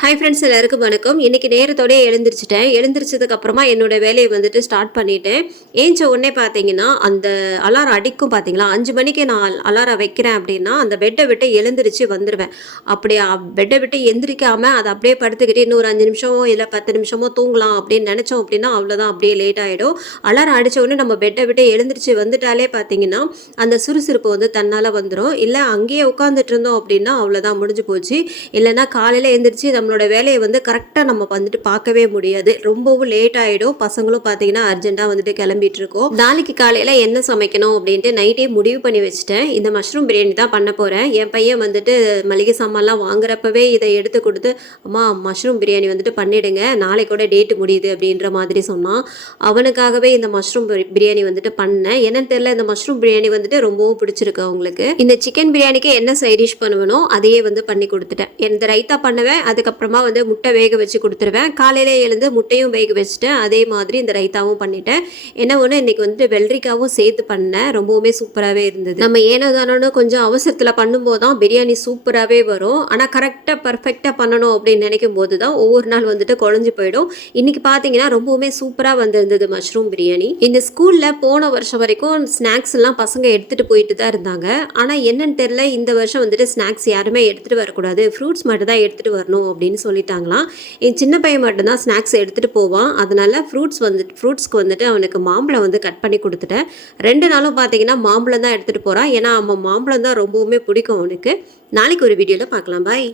Hi friends, எல்லாருக்கும் வணக்கம். இன்றைக்கி நேரத்தோடய எழுந்திரிச்சிட்டேன். எழுந்திரிச்சதுக்கப்புறமா என்னோடய வேலையை வந்துட்டு ஸ்டார்ட் பண்ணிவிட்டேன். ஏஞ்ச உடனே பார்த்தீங்கன்னா அந்த அலாரம் அடிக்கும் பார்த்தீங்களா, 5 மணிக்கு நான் அலாரம் வைக்கிறேன் அப்படின்னா அந்த பெட்டை விட்டு எழுந்திரிச்சு வந்துடுவேன். அப்படி பெட்டை விட்டு எந்திரிக்காமல் அதை அப்படியே படுத்துக்கிட்டு இன்னும் ஒரு 5 நிமிஷமோ இல்லை 10 நிமிஷமோ தூங்கலாம் அப்படின்னு நினச்சோம் அப்படின்னா அவ்வளோதான், அப்படியே லேட் ஆகிடும். அலாரம் அடித்த உடனே நம்ம பெட்டை விட்டு எழுந்திரிச்சு வந்துட்டாலே பார்த்தீங்கன்னா அந்த சுறுசுறுப்பு வந்து தன்னால் வந்துடும். இல்லை அங்கேயே உட்காந்துட்டு இருந்தோம் அப்படின்னா அவ்வளோதான், முடிஞ்சு போச்சு. இல்லைன்னா காலையில் எழுந்திரிச்சு நம்மளோட வேலையை வந்து கரெக்டாக நம்ம வந்துட்டு பார்க்கவே முடியாது. ரொம்பவும் லேட் ஆகிடும். பசங்களும் பார்த்தீங்கன்னா அர்ஜென்ட்டாக வந்துட்டு கிளம்பிட்டு இருக்கோம். நாளைக்கு காலையில் என்ன சமைக்கணும் அப்படின்ட்டு நைட்டே முடிவு பண்ணி வச்சுட்டேன். இந்த மஷ்ரூம் பிரியாணி தான் பண்ண போகிறேன். என் பையன் வந்துட்டு மளிகை சாமான்லாம் வாங்குறப்பவே இதை எடுத்து கொடுத்து, அம்மா மஷ்ரூம் பிரியாணி வந்துட்டு பண்ணிவிடுங்க, நாளைக்கூட டேட்டு முடியுது அப்படின்ற மாதிரி சொன்னான். அவனுக்காகவே இந்த மஷ்ரூம் பிரியாணி வந்துட்டு பண்ணேன். என்னன்னு தெரியல, இந்த மஷ்ரூம் பிரியாணி வந்துட்டு ரொம்பவும் பிடிச்சிருக்கு அவங்களுக்கு. இந்த சிக்கன் பிரியாணிக்கு என்ன சைட் டிஷ் பண்ணுவேனோ அதையே வந்து பண்ணி கொடுத்துட்டேன். இந்த ரைத்தா பண்ணுவேன், அதுக்கப்புறமா வந்து முட்டை வேக வச்சு கொடுத்துருவேன். காலையிலே எழுந்து முட்டையும் வேக வச்சுட்டேன். அதே மாதிரி இந்த ரைத்தாவும் பண்ணிட்டேன். என்ன ஒன்று, இன்றைக்கி வந்துட்டு வெள்ளரிக்காவும் சேர்த்து பண்ணேன். ரொம்பவுமே சூப்பராகவே இருந்தது. நம்ம ஏனோ தானோன்னு கொஞ்சம் அவசரத்தில் பண்ணும்போது தான் பிரியாணி சூப்பராகவே வரும். ஆனால் கரெக்டாக பர்ஃபெக்டாக பண்ணணும் அப்படின்னு நினைக்கும் போது தான் ஒவ்வொரு நாள் வந்துட்டு குழஞ்சி போயிடும். இன்றைக்கி பார்த்தீங்கன்னா ரொம்பவுமே சூப்பராக வந்திருந்தது மஷ்ரூம் பிரியாணி. இந்த ஸ்கூலில் போன வருஷம் வரைக்கும் ஸ்நாக்ஸ் எல்லாம் பசங்க எடுத்துகிட்டு போயிட்டு தான் இருந்தாங்க. ஆனால் என்னன்னு தெரியல, இந்த வருஷம் வந்துட்டு ஸ்நாக்ஸ் யாருமே எடுத்துகிட்டு வரக்கூடாது, ஃப்ரூட்ஸ் மட்டும் தான் எடுத்துகிட்டு வரணும் அப்படின்னு சொல்லிட்டாங்களாம். என் சின்ன பையன் மட்டும்தான் ஸ்நாக்ஸ் எடுத்துகிட்டு போவான். அதனால் ஃப்ரூட்ஸ்க்கு வந்துட்டு அவனுக்கு மாம்பழம் வந்து கட் பண்ணி கொடுத்துட்டேன். 2 நாளும் பார்த்தீங்கன்னா மாம்பழம் தான் எடுத்துகிட்டு போகிறான். ஏன்னா அவன் மாம்பழம் தான் ரொம்பவுமே பிடிக்கும் அவனுக்கு. நாளைக்கு ஒரு வீடியோவில் பார்க்கலாம். பாய்.